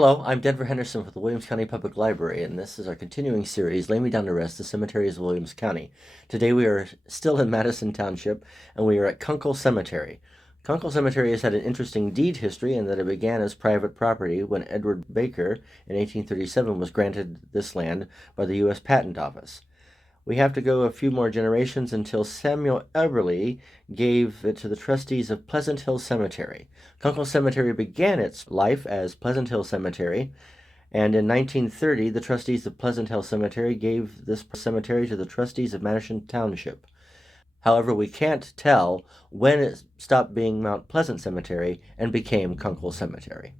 Hello, I'm Denver Henderson with the Williams County Public Library, and this is our continuing series, Lay Me Down to Rest, the Cemeteries of Williams County. Today we are still in Madison Township, and we are at Kunkle Cemetery. Kunkle Cemetery has had an interesting deed history in that it began as private property when Edward Baker in 1837 was granted this land by the U.S. Patent Office. We have to go a few more generations until Samuel Eberly gave it to the trustees of Pleasant Hill Cemetery. Kunkle Cemetery began its life as Pleasant Hill Cemetery, and in 1930 the trustees of Pleasant Hill Cemetery gave this cemetery to the trustees of Madison Township. However, we can't tell when it stopped being Mount Pleasant Cemetery and became Kunkle Cemetery.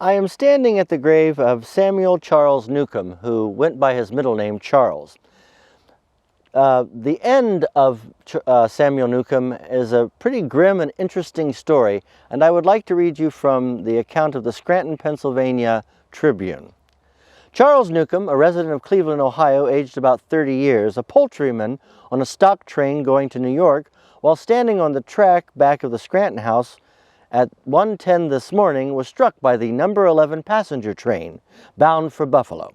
I am standing at the grave of Samuel Charles Newcomb, who went by his middle name Charles. The end of Samuel Newcomb is a pretty grim and interesting story, and I would like to read you from the account of the Scranton, Pennsylvania Tribune. Charles Newcomb, a resident of Cleveland, Ohio, aged about 30 years, a poultryman on a stock train going to New York, while standing on the track back of the Scranton house, at 1:10 this morning, was struck by the number 11 passenger train bound for Buffalo.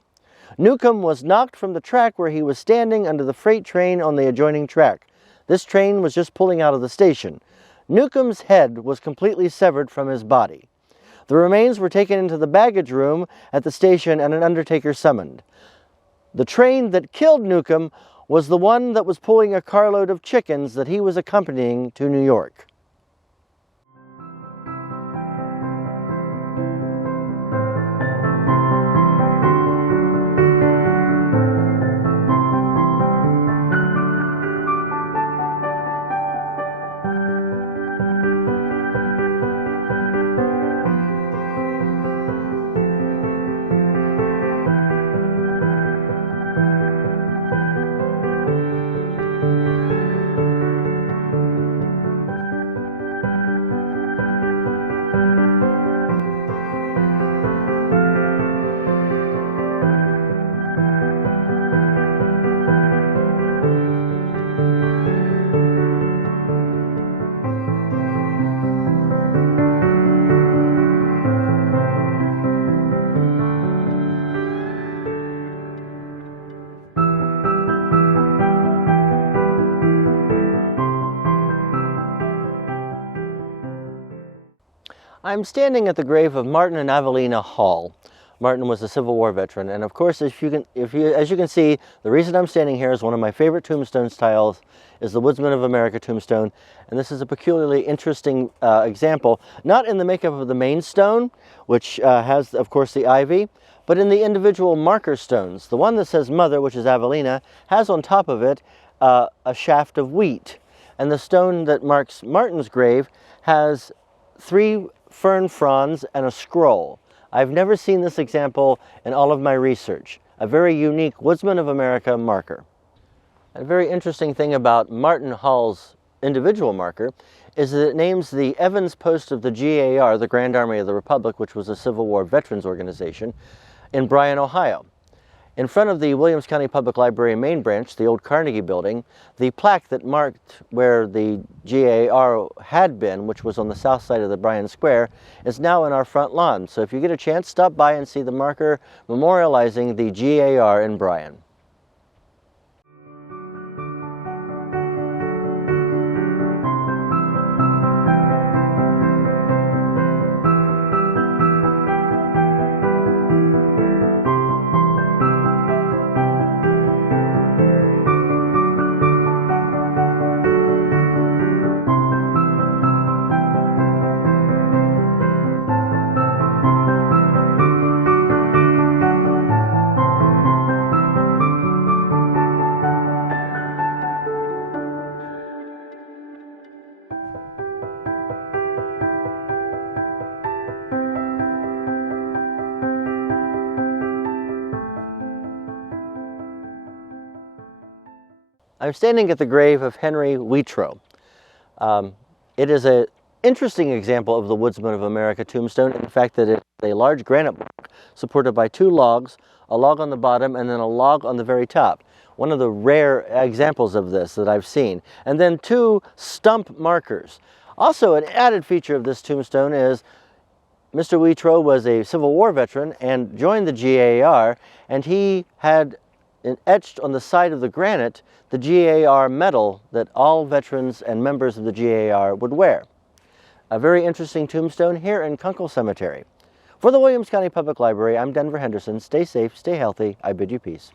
Newcomb was knocked from the track where he was standing under the freight train on the adjoining track. This train was just pulling out of the station. Newcomb's head was completely severed from his body. The remains were taken into the baggage room at the station and an undertaker summoned. The train that killed Newcomb was the one that was pulling a carload of chickens that he was accompanying to New York. I'm standing at the grave of Martin and Evelina Hall. Martin was a Civil War veteran, and of course, as you can see, the reason I'm standing here is one of my favorite tombstone styles is the Woodsman of America tombstone, and this is a peculiarly interesting example, not in the makeup of the main stone, which has, of course, the ivy, but in the individual marker stones. The one that says Mother, which is Evelina, has on top of it a shaft of wheat, and the stone that marks Martin's grave has 3 fern fronds and a scroll. I've never seen this example in all of my research. A very unique Woodsman of America marker. A very interesting thing about Martin Hall's individual marker is that it names the Evans Post of the GAR, the Grand Army of the Republic, which was a Civil War veterans organization, in Bryan, Ohio. In front of the Williams County Public Library main branch, the old Carnegie building, the plaque that marked where the GAR had been, which was on the south side of the Bryan Square, is now in our front lawn. So if you get a chance, stop by and see the marker memorializing the GAR in Bryan. I'm standing at the grave of Henry Wheatrow. It is an interesting example of the Woodsman of America tombstone in the fact that it's a large granite block supported by two logs, a log on the bottom and then a log on the very top. One of the rare examples of this that I've seen. And then two stump markers. Also, an added feature of this tombstone is Mr. Wheatrow was a Civil War veteran and joined the GAR, and he had etched on the side of the granite the GAR medal that all veterans and members of the GAR would wear. A very interesting tombstone here in Kunkle Cemetery. For the Williams County Public Library, I'm Denver Henderson. Stay safe, stay healthy. I bid you peace.